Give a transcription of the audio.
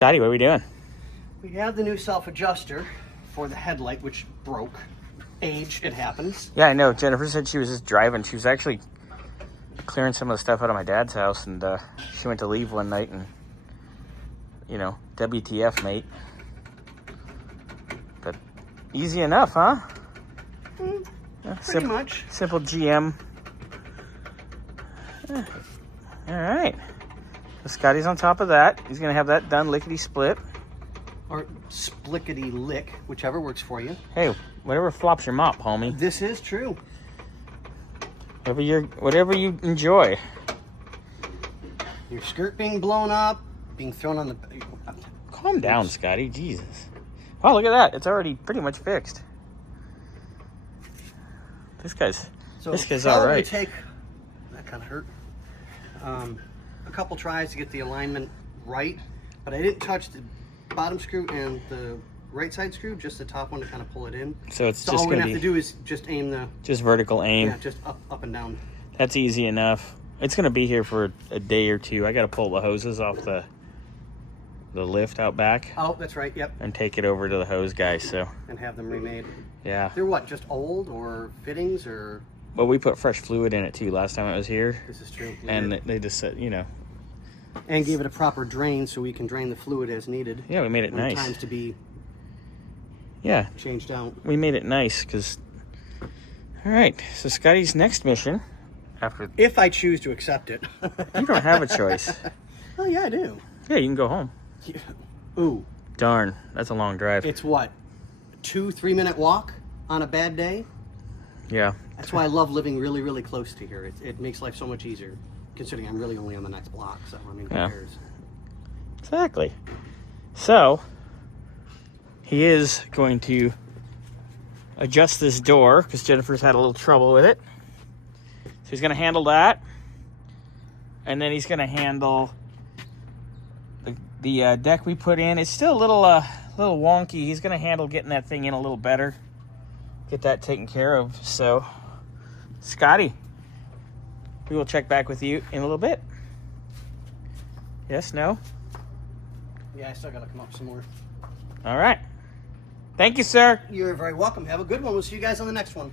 Scotty, what are we doing? We have the new self-adjuster for the headlight, which broke. Age, it happens. Yeah, I know. Jennifer said she was just driving. She was actually clearing some of the stuff out of my dad's house, and she went to leave one night, and, you know, WTF, mate. But easy enough, huh? Yeah, pretty much. Simple GM. Yeah. All right. So Scotty's on top of that. He's going to have that done lickety-split. Or splickety-lick, whichever works for you. Hey, whatever flops your mop, homie. This is true. Whatever you enjoy. Your skirt being blown up, being thrown on the... Calm down, Scotty. Jesus. Oh, look at that. It's already pretty much fixed. This guy's all right. Take, that kind of hurt. A couple tries to get the alignment right, but I didn't touch the bottom screw and the right side screw, just the top one to kind of pull it in. So it's so just all we going to have to do is just aim the... Just vertical aim. Yeah, just up and down. That's easy enough. It's going to be here for a day or two. I got to pull the hoses off the lift out back. Oh, that's right, yep. And take it over to the hose guy, so. And have them remade. Yeah. They're what, just old or fittings or... Well, we put fresh fluid in it too last time it was here. This is true. And they just said, you know. And gave it a proper drain so we can drain the fluid as needed. Yeah, we made it nice. Times to be changed out. We made it nice because... All right, so Scotty's next mission after... If I choose to accept it. You don't have a choice. Oh, yeah, I do. Yeah, you can go home. Yeah. Ooh. Darn, that's a long drive. It's what? 2-3 minute walk on a bad day? Yeah. That's why I love living really, really close to here. It makes life so much easier, considering I'm really only on the next block. So, I mean, who cares? Exactly. So, he is going to adjust this door because Jennifer's had a little trouble with it. So he's going to handle that. And then he's going to handle the deck we put in. It's still a little wonky. He's going to handle getting that thing in a little better. Get that taken care of. So, Scotty, we will check back with you in a little bit. Yes, no? Yeah, I still got to come up some more. All right. Thank you, sir. You're very welcome. Have a good one. We'll see you guys on the next one.